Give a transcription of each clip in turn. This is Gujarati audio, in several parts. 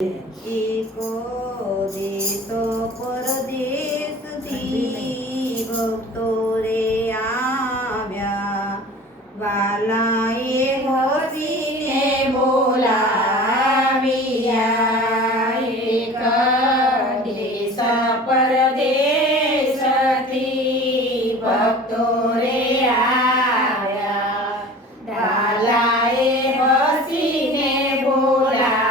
એકો દેશો પરદેશથી ભક્તો રે આવ્યા, વાલાએ હસીને બોલાવ્યા. એક દેશ પરદેશથી ભક્તો રે આવ્યા, વાલાએ હસીને બોલાવ્યા.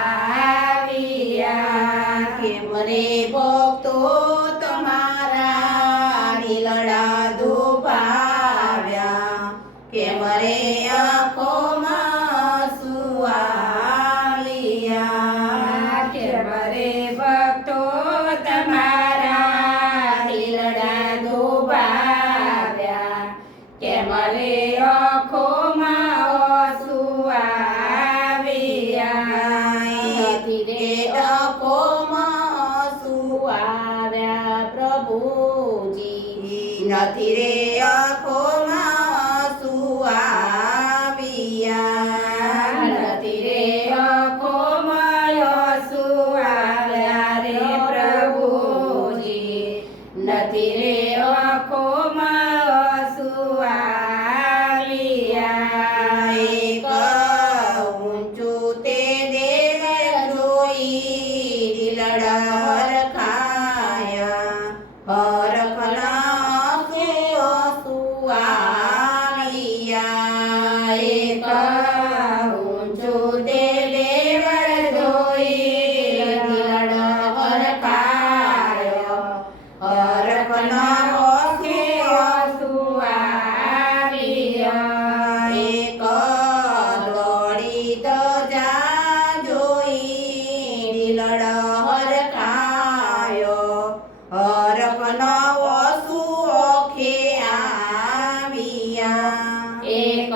કેમ રે ભક્તો તમારા દિલડા દુભાવ્યા, કેમ રે આંખોમાં સુવાલિયા. કેમ રે ભક્તો તમારા દિલડા દુભાવ્યા, કેમ રે આંખોમાં આંસુ આવ્યા. નથી રે આંખોમાં સુવાવ્યા પ્રભુજી, નથી રે આંખોમાં સુવાવ્યા. નથી રે આંખોમાં આંસુ આવ્યા રે પ્રભુજી, નથી રે આંખોમાં આંસુ આવ્યા. એક ઊંચું તે દેવ જોઈ દિલડા હરખાયા, હરખના સુવાલિયા. એક ઊંચું તે દેવ જોઈ દિલડા હરખાયો, હરખના આંસુ આવ્યા. એક દોડી ધજા જોઈ દિલડા હરખાયો, હરખનો વસુ ઓખે આવ્યા. એક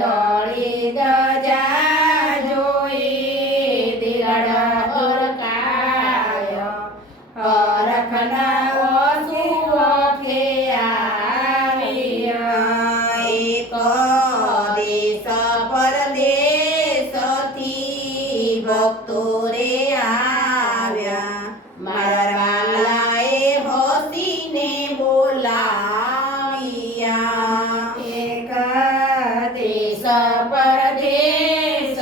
દોડી ધજા જોઈ દિલડા હરખાયો, હરખના આંસુ ઓખે આવ્યા. એક દેશ પરદેશથી ભક્તો રે આવ્યા, મારા વાલાએ હસીને બોલાવ્યા. એક દેશ પરદેશથી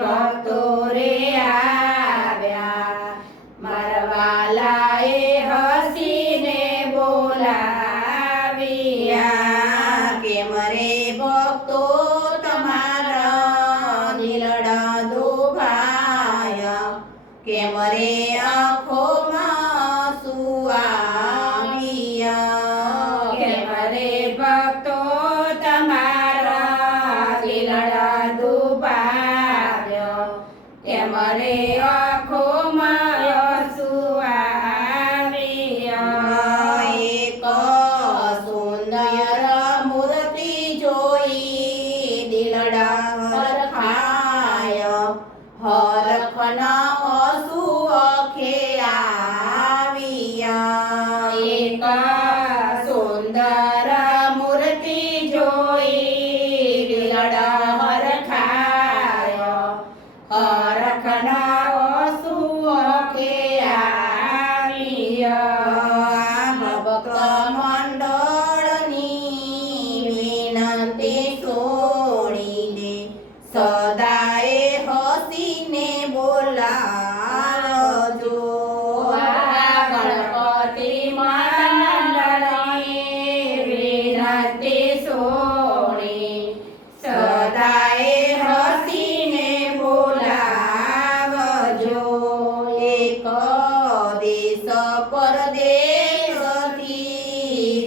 ભક્તો રે આવ્યા, મારા વાલાએ હસીને બોલાવ્યા. કેમ રે ભક્તો તમારા દિલડા દુભાયા, કેમ રે આંખોમાં સુવાવ્યા. કેમ રે ભક્તો તમારા દિલડા દુભાવ્યો, કેમ રે આંખોમાં આંસુ આવ્યા. એક સુંદર મૂર્તિ જોઈ દિલડા હરખાયા, હરખના આંસુ ઓખે આવ્યા. એક સુંદર મૂર્તિ જોઈ દિલડા હરખાયો, હરખના આંસુ ઓખે આવ્યા. ભક્ત મંડળની વિનંતી છોડીને સદાએ હસીને બોલાવજો. ગણપતિ મંડળની વિનંતી છોડી સદાએ હસીને બોલાવજો. એક દેશ પરદેશથી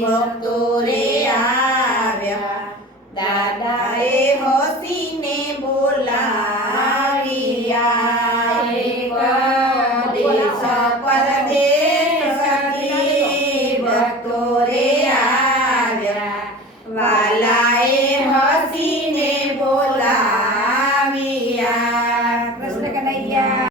ભક્તો રે